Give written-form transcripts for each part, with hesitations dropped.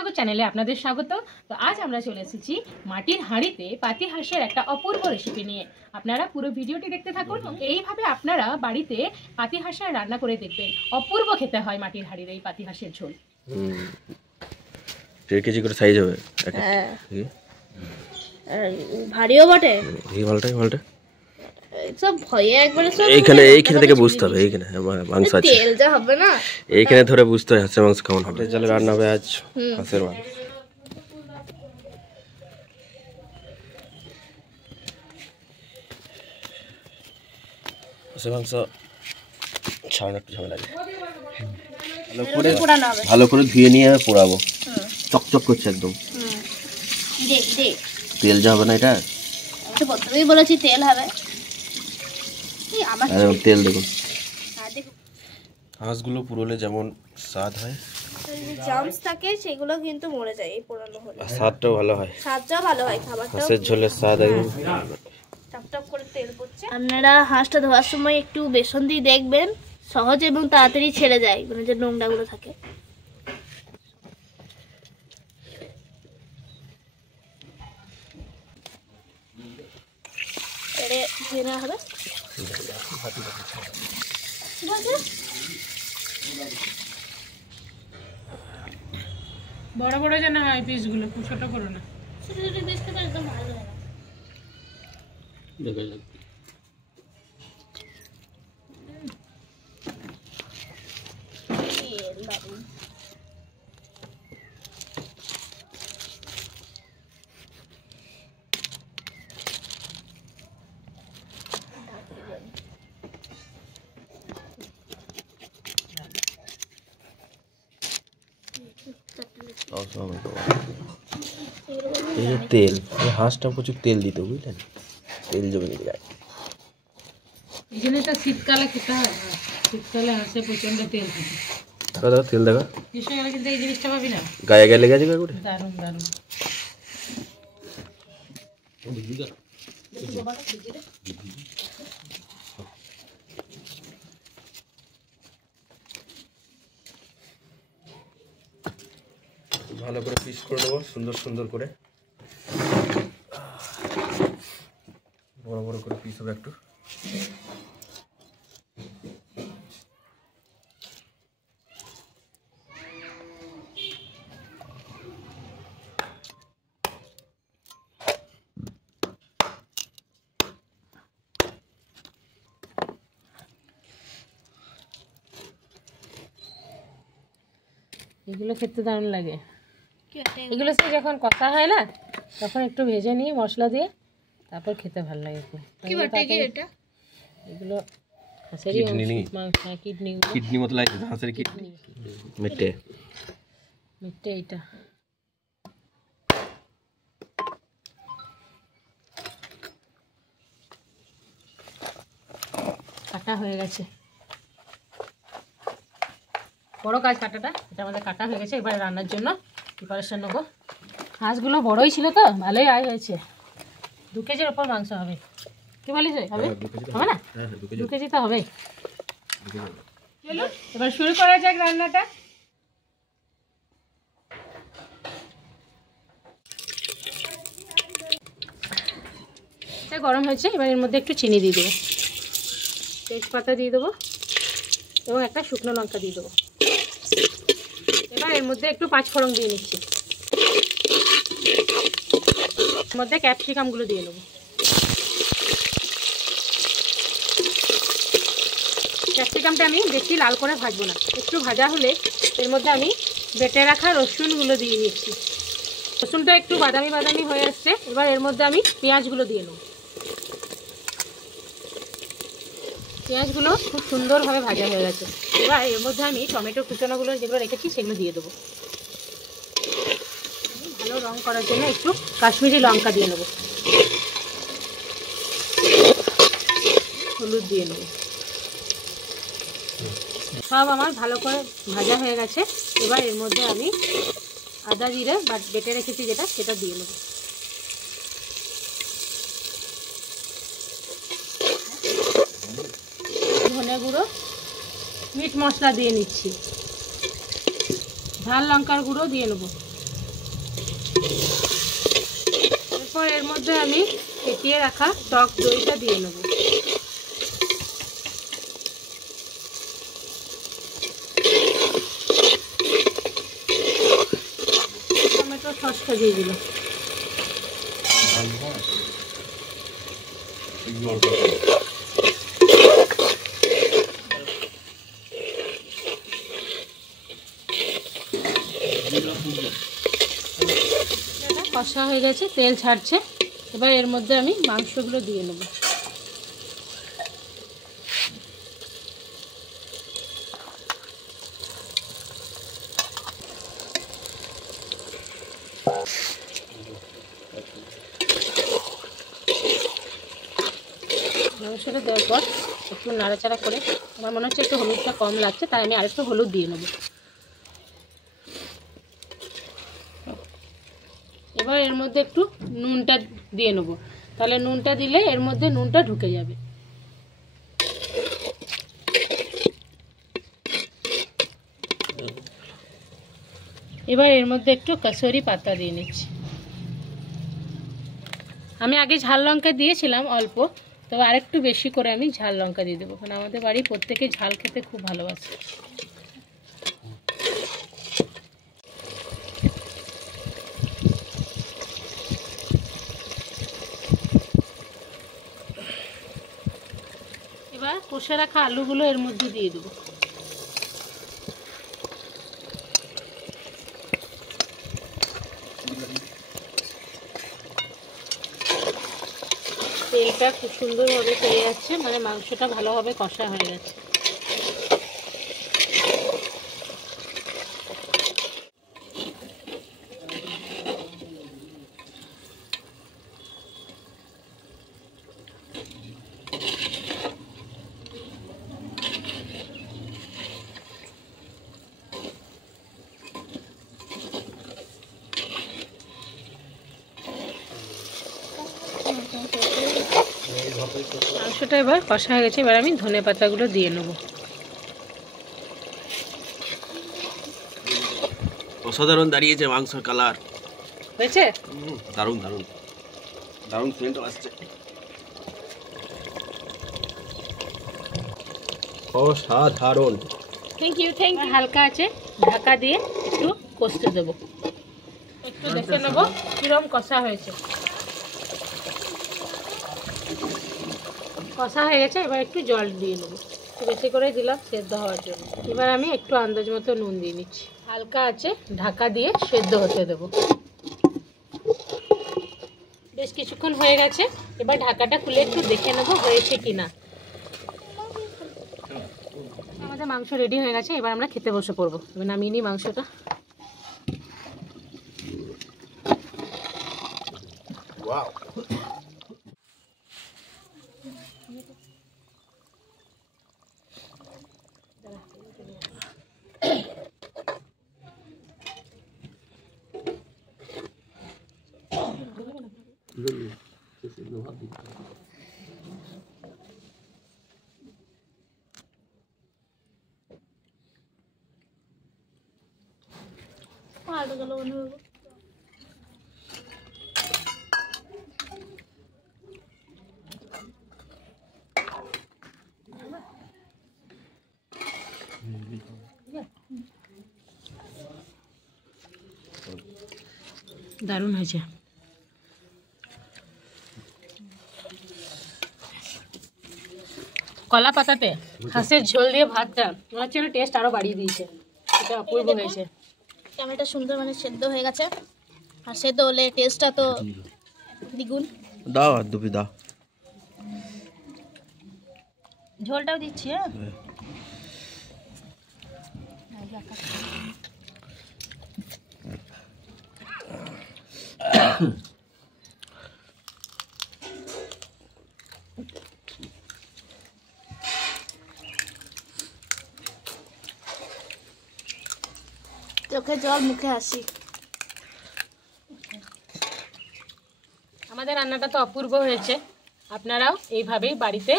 ঠাকুর চ্যানেলে আপনাদের স্বাগত। তো আজ আমরা চলে এসেছি মাটির হাঁড়িতে পাতিহাঁসের একটা অপূর্ব রেসিপি নিয়ে। আপনারা পুরো ভিডিওটি দেখতে থাকুন। এইভাবে আপনারা বাড়িতে পাতিহাঁসের রান্না করে দেখবেন, অপূর্ব খেতে হয় মাটির হাঁড়ির এই পাতিহাঁসের ঝোল। 1.5 কেজি করে সাইজ হবে। ভারীও বটে। এই মালটা সব ভয়ে একবারে সব এইখানে থেকে বুঝতে হবে। এইখানে মাংস আছে, তেল যা হবে না, এইখানে ধরে বুঝতে হবে হাঁসের মাংস কেমন হবে। জালে রান্না হবে আজ হাঁসের মাংস। হাঁসের মাংস ছাড়ানো একটু ঝামেলা লাগে। ভালো করে ধুয়ে নিয়ে পোড়াবো। চকচক করছে একদম। তেল যা হবে না, এটা প্রথমেই বলেছি তেল হবে। তেল দেখুন। হাঁসগুলো পুরোলে যেমন স্বাদ হয়, জামস থাকে সেগুলো কিন্তু মরে যায় এই পোড়ানো হলে। স্বাদটাও ভালো হয়, স্বাদটাও ভালো হয়, খাবারটাও। হাঁসের ঝোলের স্বাদ একদম টপটপ করে তেল পড়ছে। আপনারা হাঁসটা ধোয়ার সময় একটু বেসন দিয়ে দেখবেন, সহজ এবং তাড়াতাড়ি ছেড়ে যায়, মানে যে নোংরাগুলো থাকে। ধুয়ে নেওয়া হবে। বড় বড় যেন হয় পিসগুলো, খুব ছোট করো না। ছোট ছোট পিস করে একদম ভালো হয়। এই যে তেল, এই হাঁসটা প্রচুর তেল দিতে, বুঝলেন? তেল জমে নিতে যায়। এই জন্য তো শীতকালে খেতে হয়। শীতকালে হাঁসে প্রচন্ড তেল থাকে। দেখা তেল দেখা গ্রীষ্মকালে কিন্তু এই জিনিসটা পাবি না। গায়ে গায়ে লেগে আছে করে। দারুণ দারুণ। ভালো করে পিস করে নেবো, সুন্দর সুন্দর করে, বড় বড় করে পিস হবে একটু। এগুলো খেতে দারুণ লাগে। এগুলো সে যখন কষা হয় না, তখন একটু ভেজে নিয়ে মশলা দিয়ে তারপর খেতে ভালো লাগে। এগুলো হাঁসেরই মাংস, কিডনি মতো লাগে, হাঁসের কিডনি। মিটে এইটা কাটা হয়ে গেছে। বড় কাজ কাটাটা, এটা আমাদের কাটা হয়ে গেছে। এবারে রান্নার জন্য প্রিপারেশন নেবো। হাঁসগুলো বড়ই ছিল তো, ভালোই আয় হয়েছে। 2 কেজির ওপর মাংস হবে। কি বলিস, হবে হবে না? 2 কেজি তো হবেই। চলো এবার শুরু করা যাক রান্নাটা। এটা গরম হয়েছে, এবার এর মধ্যে একটু চিনি দিয়ে দেবো, তেজপাতা দিয়ে দেবো এবং একটা শুকনো লঙ্কা দিয়ে দেবো। এবার এর মধ্যে একটু 5 ফোড়ন দিয়ে নিচ্ছি। এর মধ্যে ক্যাপসিকামগুলো দিয়ে নেবো। ক্যাপসিকামটা আমি বেশি লাল করে ভাজবো না, একটু ভাজা হলে এর মধ্যে আমি বেটে রাখা রসুনগুলো দিয়ে নিচ্ছি। রসুনটা একটু বাদামি বাদামি হয়ে আসছে, এবার এর মধ্যে আমি পেঁয়াজগুলো দিয়ে নেব। পেঁয়াজগুলো খুব সুন্দরভাবে ভাজা হয়ে গেছে। এবার এর মধ্যে আমি টমেটো কুচানোগুলো যেগুলো রেখেছি সেগুলো দিয়ে দেবো। ভালো রং করার জন্য একটু কাশ্মীরি লঙ্কা দিয়ে নেব, হলুদ দিয়ে নেব। সব আমার ভালো করে ভাজা হয়ে গেছে। এবার এর মধ্যে আমি আদা জিরে বেটে রেখেছি যেটা, সেটা দিয়ে নেব। ধনে গুঁড়ো, মিট মশলা দিয়ে নিচ্ছি, ঝাল লঙ্কার গুঁড়ো দিয়ে নেব। মধ্যে আমি ফেটিয়ে রাখা টক দইটা দিয়ে নেব। টমেটো সসটা দিয়ে দিল। কষা হয়ে গেছে, তেল ছাড়ছে। এবার এর মধ্যে আমি মাংসগুলো দিয়ে নেব। মাংসটা দেওয়ার পর একটু নাড়াচাড়া করে, আমার মনে হচ্ছে একটু হলুদটা কম লাগছে, তাই আমি আরেকটু হলুদ দিয়ে নেব। এবার এর মধ্যে একটু নুনটা দিয়ে নেব, তাহলে নুনটা দিলে এর মধ্যে নুনটা ঢুকে যাবে। এবার এর মধ্যে একটু কাসুরি পাতা দিয়ে নিচ্ছি। আমি আগে ঝাল লঙ্কা দিয়েছিলাম অল্প, তবে আরেকটু বেশি করে আমি ঝাল লঙ্কা দিয়ে দেবো, কারণ আমাদের বাড়ি প্রত্যেকে ঝাল খেতে খুব ভালোবাসে। এবার কষে রাখা আলুগুলো এর মধ্যে দিয়ে দেবো। তেলটা খুব সুন্দরভাবে চলে যাচ্ছে, মানে মাংসটা ভালোভাবে কষা হয়ে গেছে। মাংসটা এবার কষা হয়ে গেছে, এবার আমি ধনে পাতাগুলো দিয়ে নেব। অসাধারণ দাঁড়িয়েছে মাংসের কালার হয়েছে, দারুণ দারুণ দারুণ সেন্ট আসছে, অসাধারণ। Thank you thank you. হালকা আছে, ঢাকা দিয়ে একটু কষতে দেবো, একটু দেখে নেব কিরম কষা হয়েছে। কষা হয়ে গেছে, এবার একটু জল দিয়ে নেবো, একটু বেশি করে দিলাম সেদ্ধ হওয়ার জন্য। এবার আমি একটু আন্দাজ মতো নুন দিয়ে নিচ্ছি। হালকা আছে, ঢাকা দিয়ে সেদ্ধ হতে দেবো। বেশ কিছুক্ষণ হয়ে গেছে, এবার ঢাকাটা খুলে একটু দেখে নেবো হয়েছে কিনা। আমাদের মাংস রেডি হয়ে গেছে, এবার আমরা খেতে বসে পড়বো। এবার নামিয়ে নিই মাংসটা। দারুণ হয়েছে। কলা পাতাতে হাঁসের ঝোল দিয়ে ভাতটা মনে হচ্ছে টেস্ট আরো বাড়িয়ে দিয়েছে, এটা অপূর্ব হয়েছে। টমেটো সুন্দর মানে সেদ্ধ হয়ে গেছে, আর সেদ্ধ হলে টেস্টটা তো দ্বিগুণ। দাও আর দুপি দাও, ঝোলটাও দিচ্ছি। হ্যাঁ চোখে জল মুখে হাসি। আমাদের রান্নাটা তো অপূর্ব হয়েছে, আপনারাও এইভাবেই বাড়িতে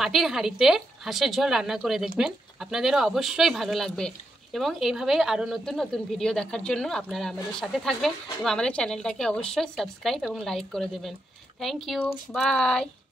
মাটির হাঁড়িতে হাঁসের ঝোল রান্না করে দেখবেন, আপনাদেরও অবশ্যই ভালো লাগবে। এবং এইভাবে আরও নতুন নতুন ভিডিও দেখার জন্য আপনারা আমাদের সাথে থাকবেন এবং আমাদের চ্যানেলটাকে অবশ্যই সাবস্ক্রাইব এবং লাইক করে দেবেন। Thank you, by.